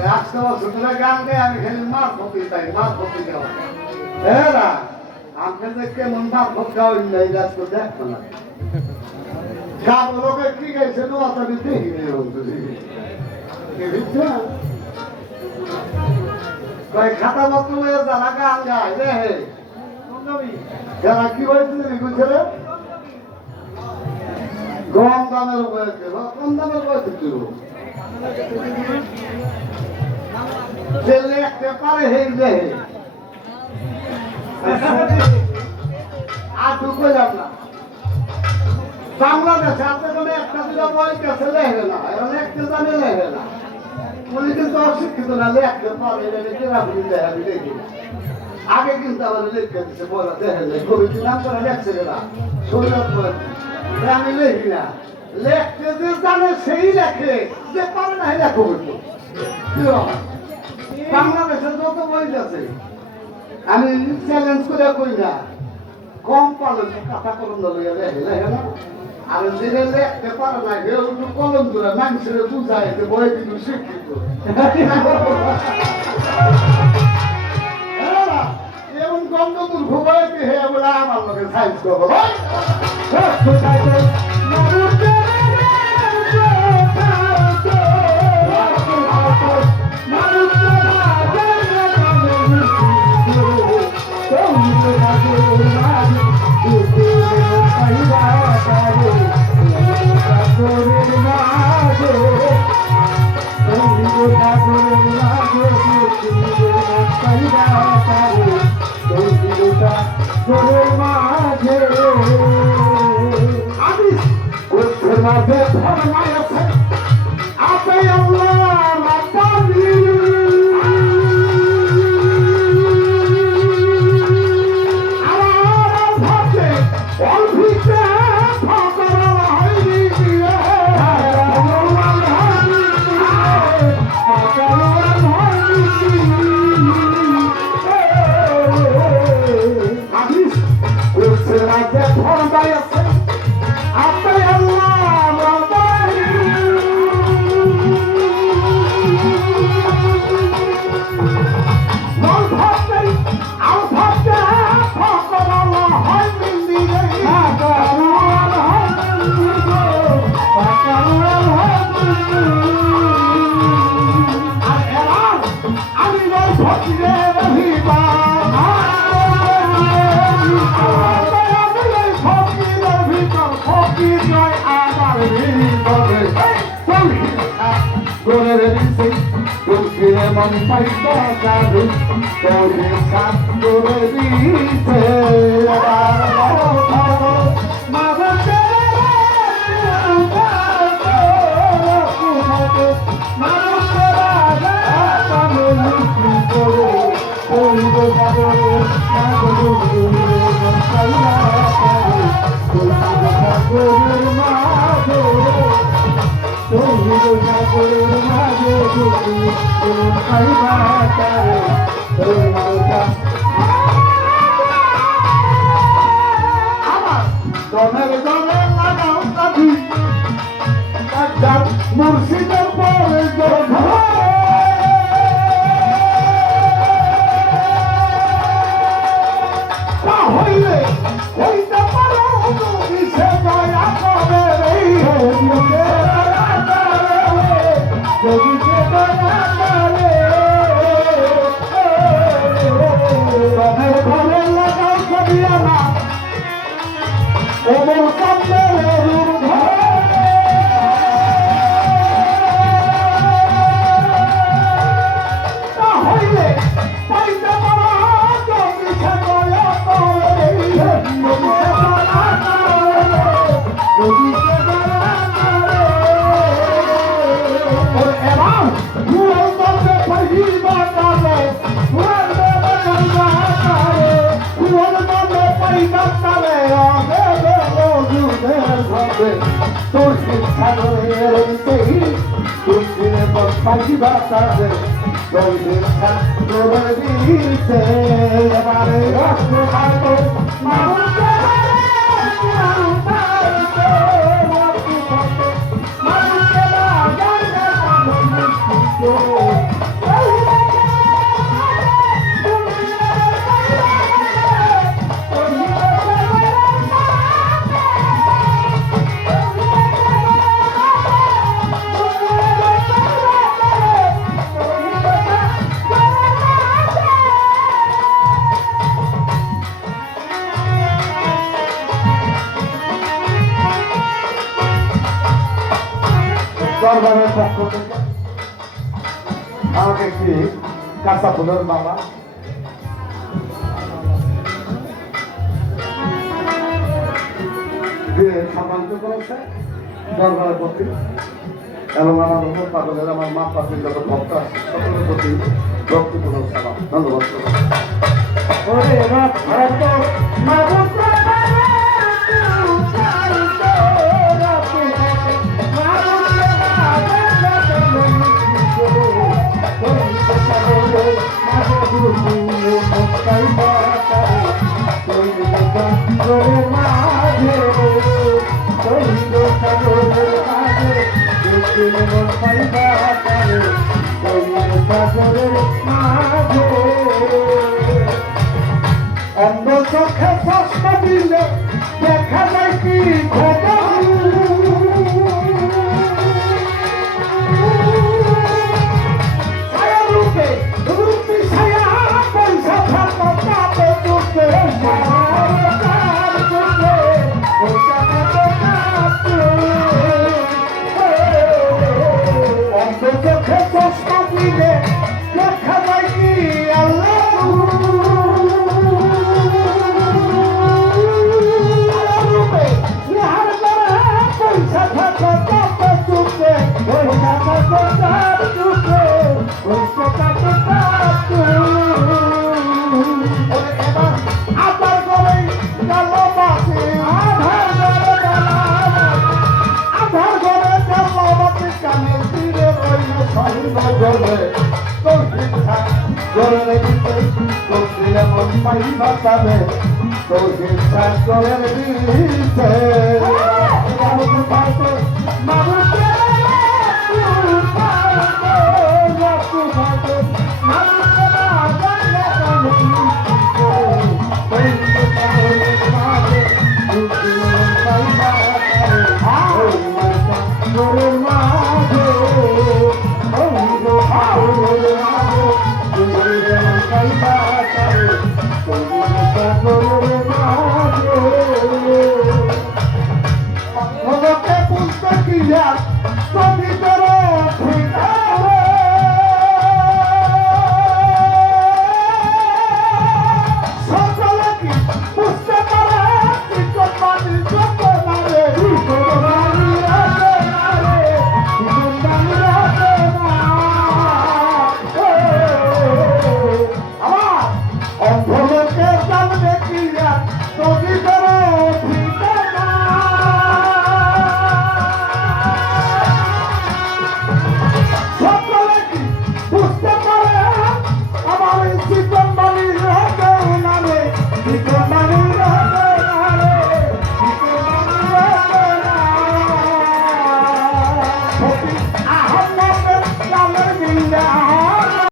100 বছর ধরে গান গাই আমি খালি মার ফকি তাই মার ফকি গাওয়া এরা আপনি যে কেমন মার ফক গাওয়াই নাই গাছ তো দেখো না গান লোকে কি গাইছে নো আমি দেখি নেই কয় খাতা পত্র লয়ে যারা গান গায় রে যারা কি হয়েছিল বুঝছিল কম দামের উপরে কম দামের উপরে ছিল লেখতে পারে হেই দেহে আর ঢুকো যাব না বাংলাদেশে আপনি কোনো একটা দুটো বই কাছে লেখে না এখন একটা জানে লেখে না উনি কিন্তু অশিক্ষিত না লেখতে পারে আমি দেখি আগে কিন্তু আমাদের লিখতে দিচ্ছে বলা দেখেন কবিতা নাম করে লেখছে না শরীয়ত আমি লেখি না লেখতে যে জানে সেই লেখে যে পারে না লেখো কিন্তু বাংলাদেশের যত বই আছে আমি চ্যালেঞ্জ করে কই না কম পারলে কথা কলম ধরে লেখে লেখে না আর যেটা লেখতে পারে না কেউ একটু কলম ধরে মানুষের বুঝায় যে বই কিন্তু শিক্ষিত এমন গন্ধমূল ঘুমাইতে হে বলে আমার লোকে সাইজ করবো Mong phải có ca rừng, tôi biết sát tôi đi về mà vẫn মুর্শিদের পরে হইলে হইতে পারো সে দয়া করে যদি সে দয়া করে তবে ঘরে লাগাও করিয়া না ওদের সামনে তোর শিক্ষা পাখি বাতাসে তোর শিক্ষা তোর দিতে এবারে রক্ত খাতো আমাকে একটি কাঁচা ফুলের মালা দিয়ে সম্মানিত করেছে দরবারের প্রতি এবং আমার উপর পাগলের আমার মা পাশের যত ভক্ত আছে সকলের প্রতি ভক্তিপূর্ণ সালাম। ধন্যবাদ। অন্ধ চোখে চশমা দিলে দেখা যায় কি ছায়া রূপে রূপী ছায়া পয়সা থাকা পাপে চোখে অন্ধ চোখে চশমা দিলে দেখা যায় কি আল্লাহ মানুষ